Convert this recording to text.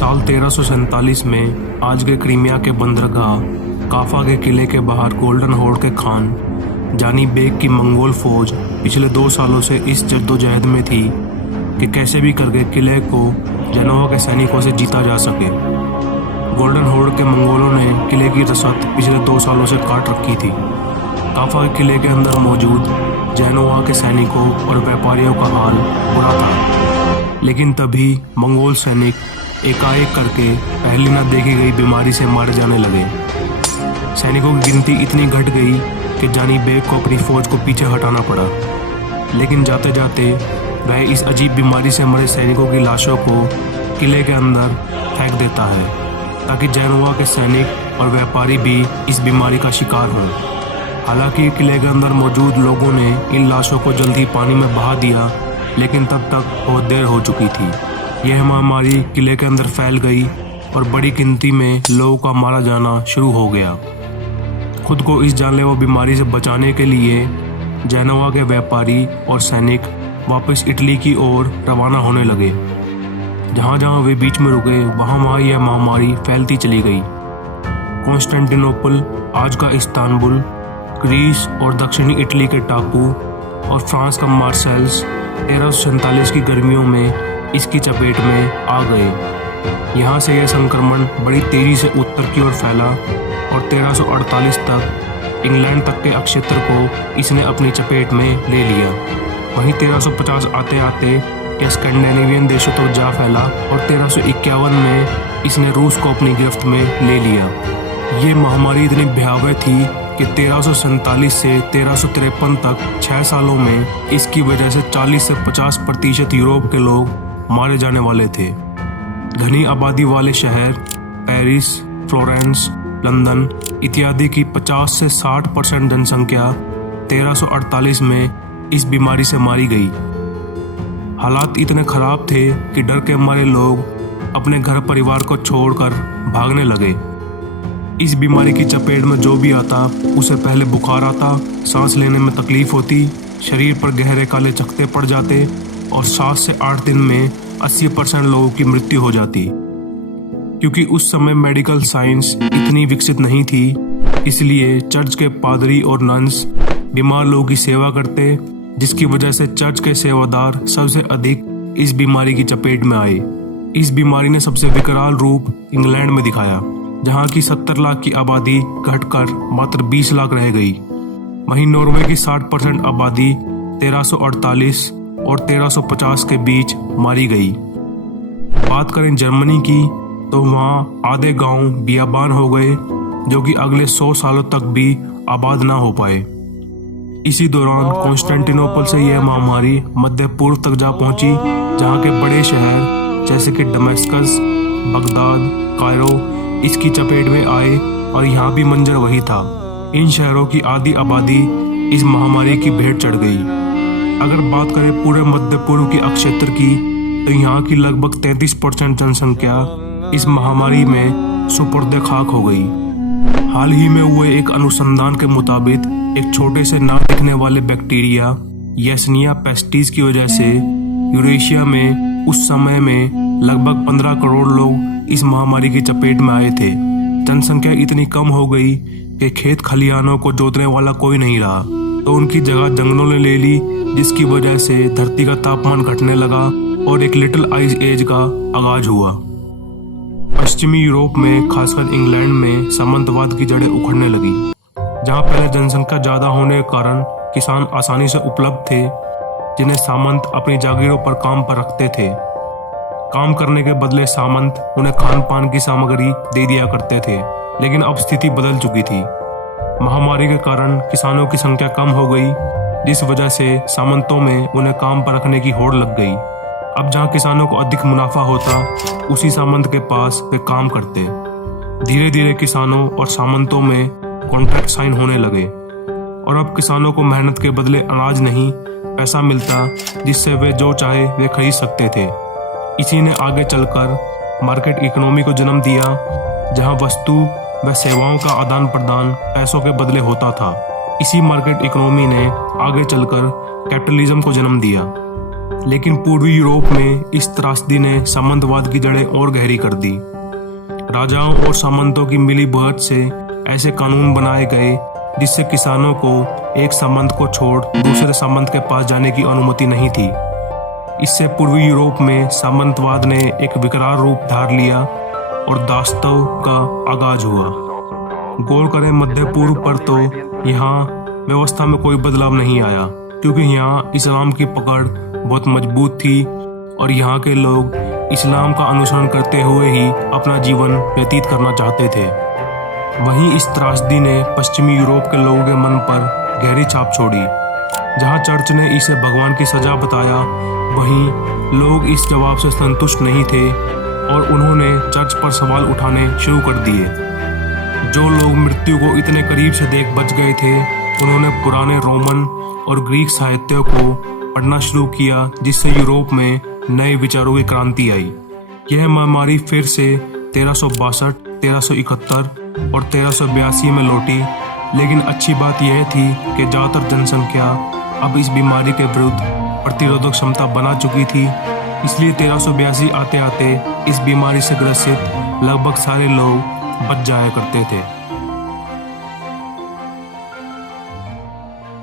साल 1347 में आज के क्रीमिया के बंदरगाह काफा के किले के बाहर गोल्डन होर्ड के खान जानी बेग की मंगोल फौज पिछले 2 सालों से इस जद्दोजहद में थी कि कैसे भी करके किले को जेनोवा के सैनिकों से जीता जा सके। गोल्डन होर्ड के मंगोलों ने किले की रसद पिछले 2 सालों से काट रखी थी। काफा के किले के अंदर मौजूद जेनोवा के सैनिकों और व्यापारियों का हाल बुरा था, लेकिन तभी मंगोल सैनिक एकाएक करके पहले न देखी गई बीमारी से मारे जाने लगे। सैनिकों की गिनती इतनी घट गई कि जानी बेग को अपनी फौज को पीछे हटाना पड़ा, लेकिन जाते जाते वह इस अजीब बीमारी से मरे सैनिकों की लाशों को किले के अंदर फेंक देता है ताकि जेनोवा के सैनिक और व्यापारी भी इस बीमारी का शिकार हों। हालांकि किले के अंदर मौजूद लोगों ने इन लाशों को जल्दी पानी में बहा दिया, लेकिन तब तक बहुत देर हो चुकी थी। यह महामारी किले के अंदर फैल गई और बड़ी गिनती में लोगों का मारा जाना शुरू हो गया। खुद को इस जानलेवा बीमारी से बचाने के लिए जेनोवा के व्यापारी और सैनिक वापस इटली की ओर रवाना होने लगे। जहाँ जहाँ वे बीच में रुके वहाँ यह महामारी फैलती चली गई। कॉन्स्टेंटिनोपल, आज का इस्तांबुल, ग्रीस और दक्षिणी इटली के टापू और फ्रांस का मार्सेल्स 1347 की गर्मियों में इसकी चपेट में आ गए। यहाँ से यह संक्रमण बड़ी तेजी से उत्तर की ओर फैला और 1348 तक इंग्लैंड तक के अक्षेत्र को इसने अपनी चपेट में ले लिया। वहीं 1350 आते आते यह स्कैंडिनेवियन देशों तक जा फैला और 1351 में इसने रूस को अपनी गिरफ्त में ले लिया। ये महामारी इतनी भयावह थी कि 1347 से 1353 तक 6 सालों में इसकी वजह से 40 से 50% यूरोप के लोग मारे जाने वाले थे। घनी आबादी वाले शहर पेरिस, फ्लोरेंस, लंदन इत्यादि की 50 से 60% जनसंख्या 1348 में इस बीमारी से मारी गई। हालात इतने खराब थे कि डर के मारे लोग अपने घर परिवार को छोड़कर भागने लगे। इस बीमारी की चपेट में जो भी आता उसे पहले बुखार आता, सांस लेने में तकलीफ होती, शरीर पर गहरे काले चकत्ते पड़ जाते और 7 से 8 दिन में 80% लोगों की मृत्यु हो जाती। क्योंकि उस समय मेडिकल साइंस इतनी विकसित नहीं थी, इसलिए चर्च के पादरी और नन्स बीमार लोगों की सेवा करते, जिसकी वजह से चर्च के सेवादार सबसे अधिक इस बीमारी की चपेट में आए। इस बीमारी ने सबसे विकराल रूप इंग्लैंड में दिखाया, जहां की 70 लाख की आबादी घटकर मात्र 20 लाख रह गई। वहीं नॉर्वे की 60% आबादी 1348 और 1350 के बीच मारी गई। बात करें जर्मनी की तो वहां आधे गांव बियाबान हो गए, जो कि अगले 100 सालों तक भी आबाद ना हो पाए। इसी दौरान कॉन्स्टेंटिनोपल से यह महामारी मध्य पूर्व तक जा पहुंची, जहां के बड़े शहर जैसे कि दमेस्कस, बगदाद, कायरो इसकी चपेट में आए और यहाँ भी मंजर वही था। इन शहरों की आधी आबादी इस महामारी की भेंट चढ़ गई। अगर बात करें पूरे मध्य पूर्व के अक्षेत्र की तो यहाँ की लगभग 33% जनसंख्या इस महामारी में सुपुर्द खाक हो गई। हाल ही में हुए एक अनुसंधान के मुताबिक एक छोटे से ना दिखने वाले बैक्टीरिया येस्निया पेस्टिस की वजह से यूरेशिया में उस समय में लगभग 15 करोड़ लोग इस महामारी की चपेट में आए थे। जनसंख्या इतनी कम हो गई कि खेत खलिहानों को जोतने वाला कोई नहीं रहा, तो उनकी जगह जंगलों ने ले ली, जिसकी वजह से धरती का तापमान घटने लगा और एक लिटिल आइस एज का आगाज हुआ। पश्चिमी यूरोप में, खासकर इंग्लैंड में सामंतवाद की जड़ें उखड़ने लगी। जहां पहले जनसंख्या ज्यादा होने के कारण किसान आसानी से उपलब्ध थे, जिन्हें सामंत अपनी जागीरों पर काम पर रखते थे। काम करने के बदले सामंत उन्हें खान पान की सामग्री दे दिया करते थे, लेकिन अब स्थिति बदल चुकी थी। महामारी के कारण किसानों की संख्या कम हो गई, जिस वजह से सामंतों में उन्हें काम पर रखने की होड़ लग गई। अब जहां किसानों को अधिक मुनाफा होता, उसी सामंत के पास वे काम करते। धीरे धीरे किसानों और सामंतों में कॉन्ट्रैक्ट साइन होने लगे और अब किसानों को मेहनत के बदले अनाज नहीं, पैसा मिलता, जिससे वे जो चाहे वे खरीद सकते थे। इसी ने आगे चलकर मार्केट इकोनॉमी को जन्म दिया, जहां वस्तु व सेवाओं का आदान प्रदान पैसों के बदले होता था। इसी मार्केट इकोनॉमी ने आगे चलकर कैपिटलिज्म को जन्म दिया। लेकिन पूर्वी यूरोप में इस त्रासदी ने सामंतवाद की जड़ें और गहरी कर दी। राजाओं और सामंतों की मिलीभगत से ऐसे कानून बनाए गए जिससे किसानों को एक सामंत को छोड़ दूसरे सामंत के पास जाने की अनुमति नहीं थी। इससे पूर्वी यूरोप में सामंतवाद ने एक विकराल रूप धार लिया और दासत्व का आगाज हुआ। गौर करें, मध्य पूर्व पर तो यहाँ व्यवस्था में कोई बदलाव नहीं आया, क्योंकि यहाँ इस्लाम की पकड़ बहुत मजबूत थी और यहाँ के लोग इस्लाम का अनुसरण करते हुए ही अपना जीवन व्यतीत करना चाहते थे। वहीं इस त्रासदी ने पश्चिमी यूरोप के लोगों के मन पर गहरी छाप छोड़ी। जहाँ चर्च ने इसे भगवान की सजा बताया, वहीं लोग इस जवाब से संतुष्ट नहीं थे और उन्होंने चर्च पर सवाल उठाने शुरू कर दिए। जो लोग मृत्यु को इतने करीब से देख बच गए थे, उन्होंने पुराने रोमन और ग्रीक साहित्य को पढ़ना शुरू किया, जिससे यूरोप में नए विचारों की क्रांति आई। यह महामारी फिर से 1362, 1371 और 1382 में लौटी, लेकिन अच्छी बात यह थी कि ज़्यादातर जनसंख्या अब इस बीमारी के विरुद्ध प्रतिरोधक क्षमता बना चुकी थी। इसलिए 1382 आते आते इस बीमारी से ग्रसित लगभग सारे लोग बच जाया करते थे।